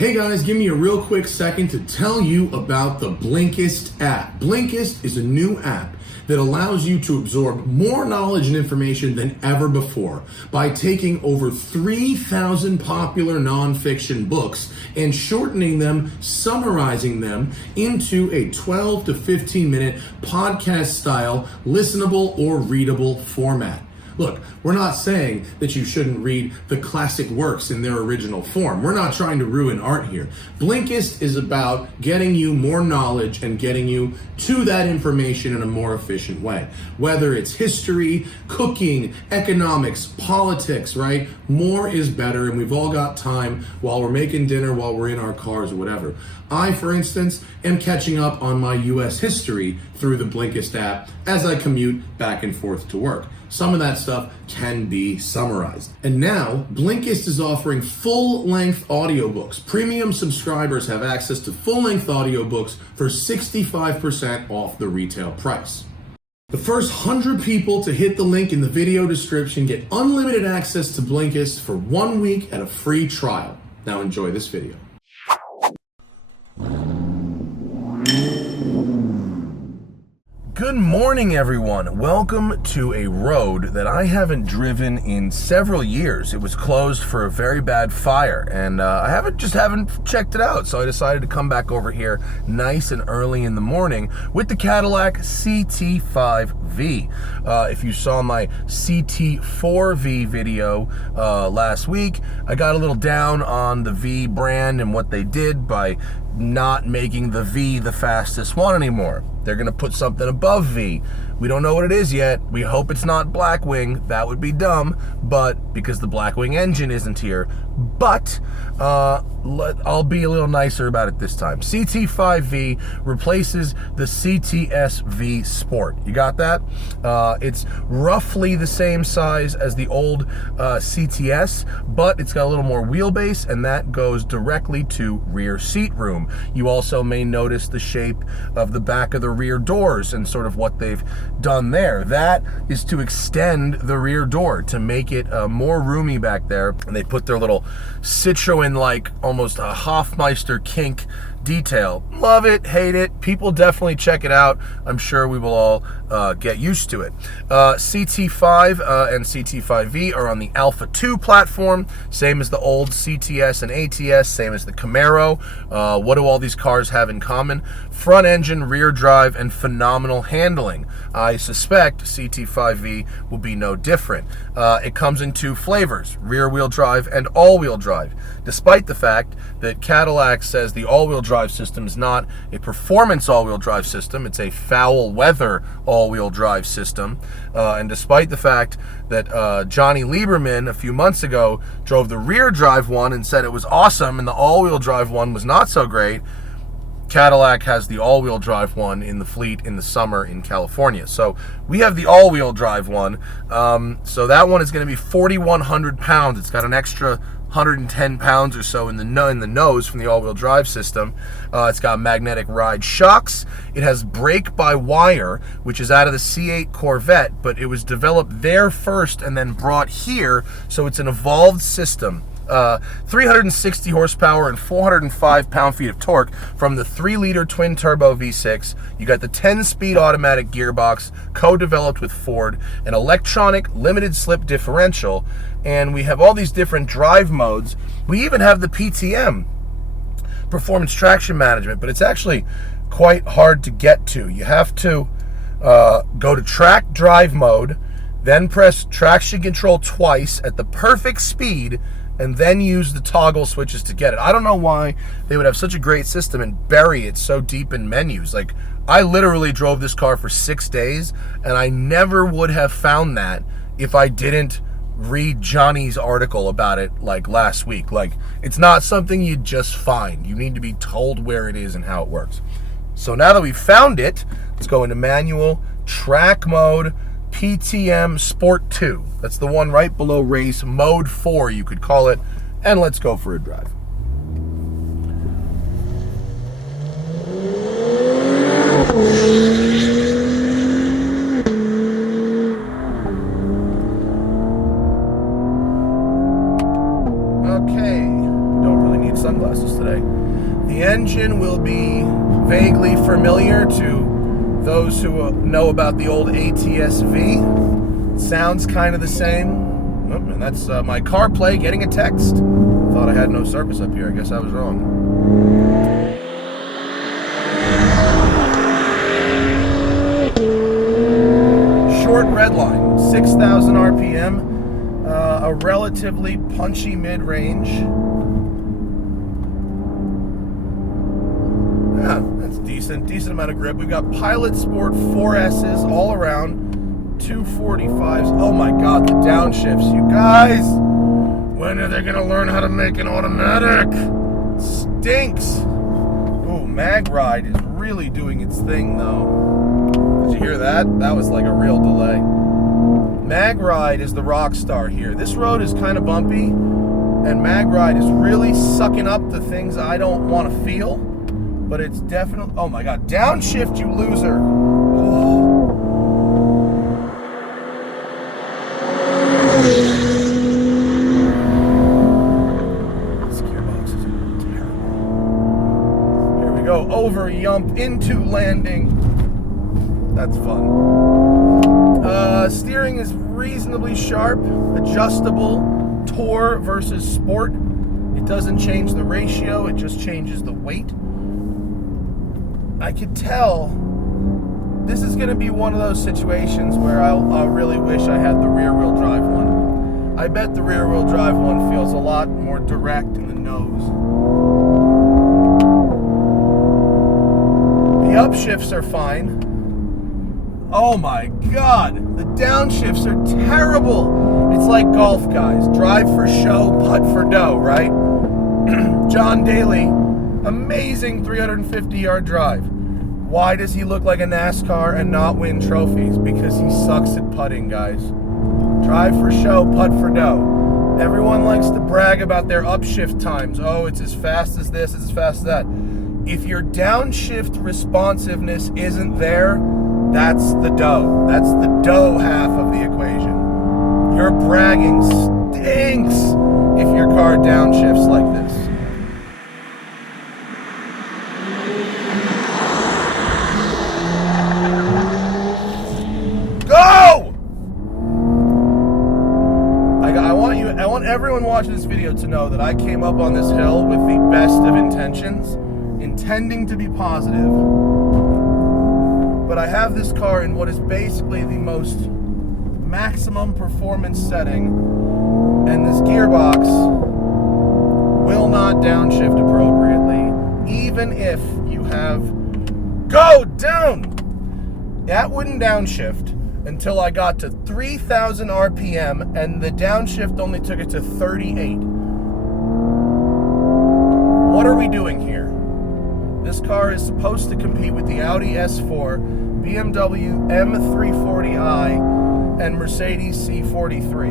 Hey guys, give me a real quick second to tell you about the Blinkist app. Blinkist is a new app that allows you to absorb more knowledge and information than ever before by taking over 3,000 popular nonfiction books and shortening them, summarizing them into a 12 to 15 minute podcast style, listenable or readable format. Look, we're not saying that you shouldn't read the classic works in their original form. We're not trying to ruin art here. Blinkist is about getting you more knowledge and getting you to that information in a more efficient way. Whether it's history, cooking, economics, politics, right? More is better, and we've all got time while we're making dinner, while we're in our cars or whatever. I, for instance, am catching up on my US history through the Blinkist app as I commute back and forth to work. Some of that stuff can be summarized. And now, Blinkist is offering full-length audiobooks. Premium subscribers have access to full-length audiobooks for 65% off the retail price. The first 100 people to hit the link in the video description get unlimited access to Blinkist for 1 week at a free trial. Now enjoy this video. Good morning, everyone. Welcome to a road that I haven't driven in several years. It was closed for a very bad fire, and I haven't checked it out. So I decided to come back over here nice and early in the morning with the Cadillac CT5-V. If you saw my CT4-V video last week, I got a little down on the V brand and what they did by not making the V the fastest one anymore. They're going to put something above V. We don't know what it is yet. We hope it's not Blackwing. That would be dumb, but because the Blackwing engine isn't here. But I'll be a little nicer about it this time. CT5V replaces the CTS-V Sport. You got that? It's roughly the same size as the old CTS, but it's got a little more wheelbase, and that goes directly to rear seat room. You also may notice the shape of the back of the rear doors and sort of what they've done there. That is to extend the rear door to make it more roomy back there, and they put their little Citroen-like, almost a Hofmeister kink detail. Love it, hate it. People definitely check it out. I'm sure we will all get used to it. CT5 and CT5V are on the Alpha 2 platform, same as the old CTS and ATS, same as the Camaro. What do all these cars have in common? Front engine, rear drive, and phenomenal handling. I suspect CT5V will be no different. It comes in two flavors, rear-wheel drive and all-wheel drive, despite the fact that Cadillac says the all-wheel drive system is not a performance all-wheel drive system, it's a foul weather all-wheel drive system. And despite the fact that Johnny Lieberman a few months ago drove the rear drive one and said it was awesome and the all-wheel drive one was not so great, Cadillac has the all-wheel drive one in the fleet in the summer in California. So we have the all-wheel drive one. So that one is going to be 4,100 pounds. It's got an extra 110 pounds or so in the nose from the all-wheel drive system. It's got magnetic ride shocks. It has brake-by-wire, which is out of the C8 Corvette, but it was developed there first and then brought here, so it's an evolved system. 360 horsepower and 405 pound-feet of torque from the 3-liter twin-turbo V6. You got the 10-speed automatic gearbox, co-developed with Ford, an electronic limited-slip differential, and we have all these different drive modes. We even have the PTM, Performance Traction Management, but it's actually quite hard to get to. You have to go to track drive mode, then press traction control twice at the perfect speed, and then use the toggle switches to get it. I don't know why they would have such a great system and bury it so deep in menus. Like, I literally drove this car for 6 days, and I never would have found that if I didn't read Johnny's article about it, like, last week. Like, it's not something you just find. You need to be told where it is and how it works. So now that we've found it, let's go into manual, track mode, PTM Sport 2. That's the one right below race, mode 4 you could call it, and let's go for a drive. Okay, don't really need sunglasses today. The engine will be vaguely familiar to those who know about the old ATS-V. Sounds kind of the same. Oh, and that's my CarPlay getting a text. Thought I had no service up here. I guess I was wrong. Short red line, 6,000 RPM, a relatively punchy mid-range. Yeah, that's decent amount of grip. We've got Pilot Sport 4S's all around. 245s. Oh my god, the downshifts, you guys! When are they gonna learn how to make an automatic? Stinks! Oh, Mag Ride is really doing its thing though. Did you hear that? That was like a real delay. Mag Ride is the rock star here. This road is kind of bumpy, and Mag Ride is really sucking up the things I don't want to feel, but it's definitely... Oh my god, downshift, you loser! Oh. Over yump into landing. That's fun. Steering is reasonably sharp, adjustable, Tour versus Sport. It doesn't change the ratio, it just changes the weight. I could tell this is going to be one of those situations where I'll really wish I had the rear-wheel drive one. I bet the rear-wheel drive one feels a lot more direct in the nose. The upshifts are fine. Oh my god, the downshifts are terrible. It's like golf, guys. Drive for show, putt for dough, right? John Daly, amazing 350-yard drive. Why does he look like a NASCAR and not win trophies? Because he sucks at putting, guys. Drive for show, putt for dough. Everyone likes to brag about their upshift times. Oh, it's as fast as this, it's as fast as that. If your downshift responsiveness isn't there, that's the dough. That's the dough half of the equation. Your bragging stinks if your car downshifts like this. Go! I want everyone watching this video to know that I came up on this hill with the best of intentions, intending to be positive, but I have this car in what is basically the most maximum performance setting, and this gearbox will not downshift appropriately, even if you have... Go down! That wouldn't downshift until I got to 3,000 RPM, and the downshift only took it to 38. What are we doing here? This car is supposed to compete with the Audi S4, BMW M340i, and Mercedes C43.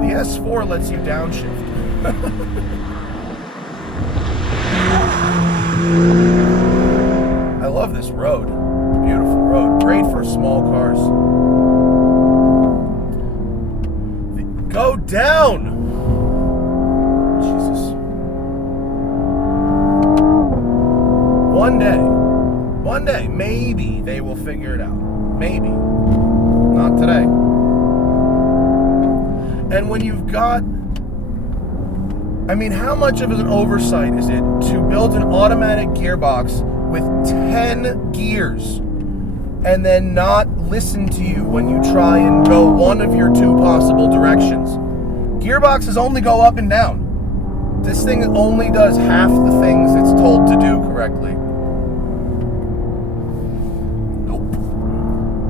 The S4 lets you downshift. I love this road. Beautiful road. Great for small cars. Go down! Jesus. One day, maybe they will figure it out. Maybe. Not today. And when you've got... I mean, how much of an oversight is it to build an automatic gearbox with 10 gears and then not listen to you when you try and go one of your two possible directions? Gearboxes only go up and down. This thing only does half the things it's told to do correctly. Nope.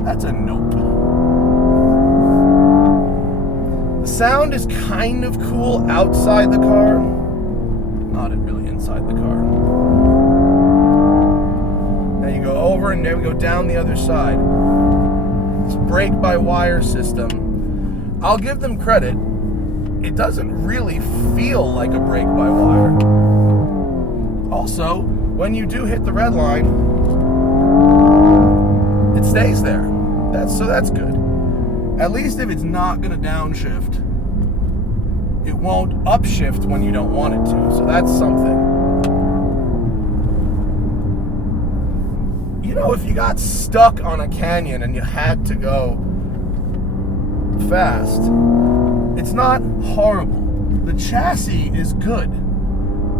That's a nope. The sound is kind of cool outside the car. Not really inside the car. Now you go over and there we go down the other side. This brake-by-wire system. I'll give them credit. It doesn't really feel like a brake-by-wire. Also, when you do hit the red line, it stays there. That's good. At least if it's not going to downshift, it won't upshift when you don't want it to. So that's something. You know, if you got stuck on a canyon and you had to go fast, it's not horrible. The chassis is good.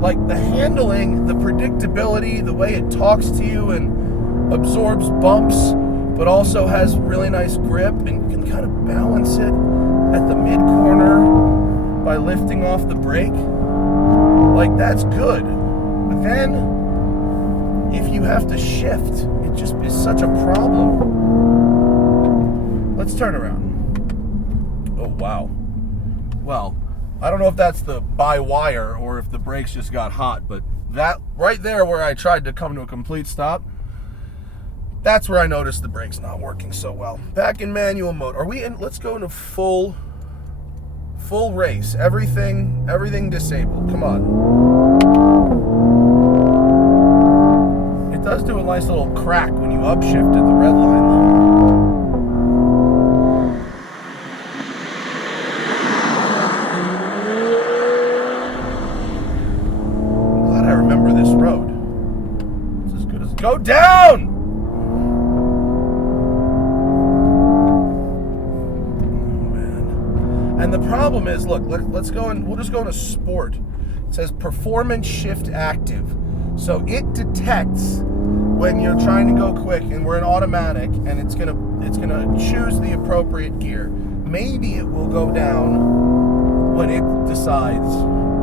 Like the handling, the predictability, the way it talks to you and absorbs bumps, but also has really nice grip, and you can kind of balance it at the mid-corner by lifting off the brake. Like, that's good. But then, if you have to shift, it just is such a problem. Let's turn around. Oh, wow. Well, I don't know if that's the by-wire or if the brakes just got hot, but that right there where I tried to come to a complete stop, that's where I noticed the brakes not working so well. Back in manual mode. Are we in? Let's go into full race. Everything disabled. Come on. It does do a nice little crack when you upshift at the red line, though. I'm glad I remember this road. It's as good as... Go down! And the problem is, look, let's go and we'll just go into sport. It says performance shift active. So it detects when you're trying to go quick and we're in automatic, and it's gonna choose the appropriate gear. Maybe it will go down when it decides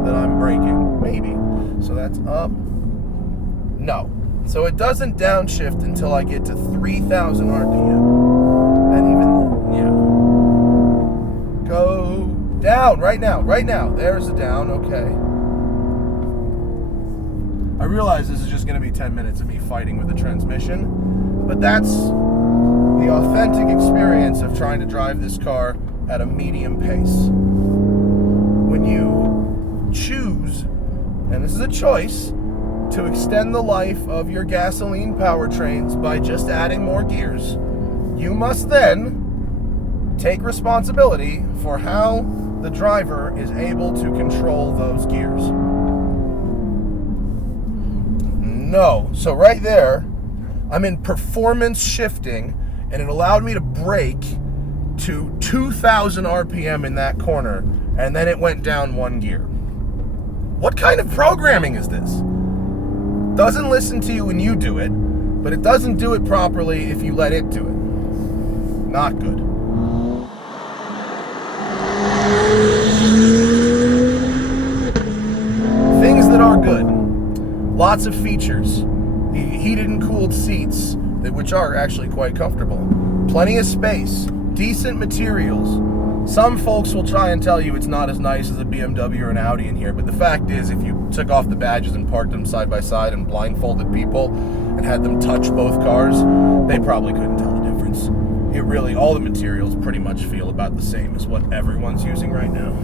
that I'm braking. Maybe. So that's up. No. So it doesn't downshift until I get to 3,000 RPM. And even, yeah. Go down right now. There's a down. Okay. I realize this is just going to be 10 minutes of me fighting with the transmission, but that's the authentic experience of trying to drive this car at a medium pace. When you choose, and this is a choice, to extend the life of your gasoline powertrains by just adding more gears, you must then take responsibility for how the driver is able to control those gears. No. So right there, I'm in performance shifting, and it allowed me to brake to 2,000 RPM in that corner, and then it went down one gear. What kind of programming is this? Doesn't listen to you when you do it, but it doesn't do it properly if you let it do it. Not good. Things that are good. Lots of features. The heated and cooled seats, which are actually quite comfortable. Plenty of space. Decent materials. Some folks will try and tell you it's not as nice as a BMW or an Audi in here, but the fact is, if you took off the badges and parked them side by side and blindfolded people and had them touch both cars, they probably couldn't tell the difference. It really, all the materials pretty much feel about the same as what everyone's using right now.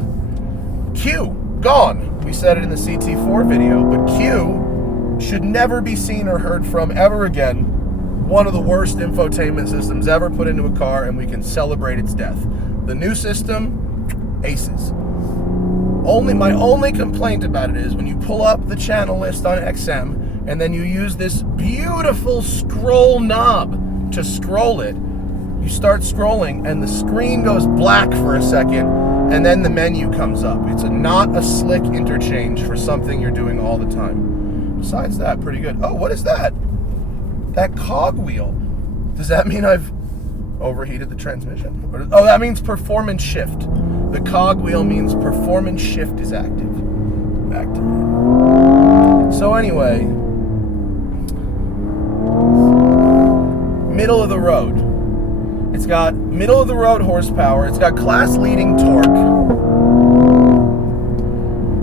Q, gone. We said it in the CT4 video, but Q should never be seen or heard from ever again. One of the worst infotainment systems ever put into a car, and we can celebrate its death. The new system, aces. My only complaint about it is when you pull up the channel list on XM and then you use this beautiful scroll knob to scroll it, you start scrolling and the screen goes black for a second and then the menu comes up. It's not a slick interchange for something you're doing all the time. Besides that, pretty good. Oh, what is that? That cog wheel. Does that mean I've overheated the transmission? Oh, that means performance shift. The cog wheel means performance shift is active. Back to me. So anyway, middle of the road. It's got middle of the road horsepower. It's got class leading torque.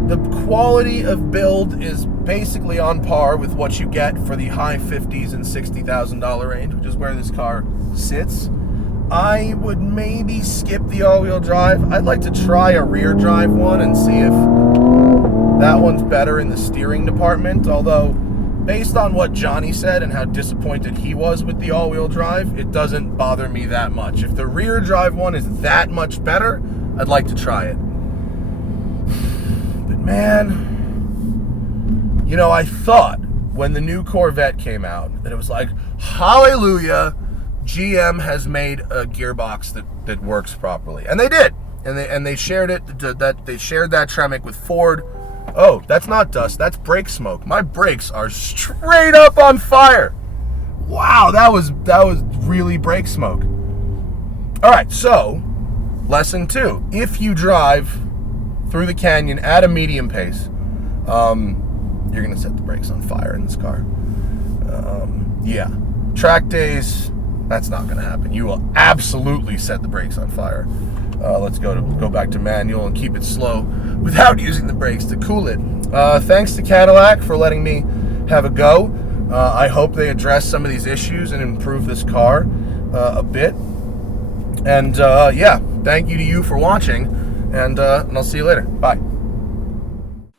The quality of build is basically on par with what you get for the high 50s and $60,000 range, which is where this car sits. I would maybe skip the all-wheel drive. I'd like to try a rear drive one and see if that one's better in the steering department, although based on what Johnny said and how disappointed he was with the all-wheel drive, it doesn't bother me that much. If the rear drive one is that much better, I'd like to try it. Man, you know, I thought when the new Corvette came out that it was like, hallelujah, GM has made a gearbox that works properly. And they did. And they shared it, they shared that Tremec with Ford. Oh, that's not dust, that's brake smoke. My brakes are straight up on fire. Wow, that was really brake smoke. All right, so lesson 2. If you drive through the canyon at a medium pace, you're gonna set the brakes on fire in this car. Yeah, track days, that's not gonna happen. You will absolutely set the brakes on fire. Let's go back to manual and keep it slow without using the brakes to cool it. Thanks to Cadillac for letting me have a go. I hope they address some of these issues and improve this car a bit. And yeah, thank you to you for watching, and I'll see you later. Bye.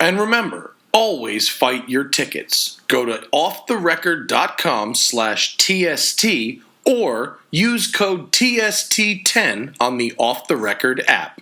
And remember, always fight your tickets. Go to offtherecord.com/TST or use code TST10 on the Off the Record app.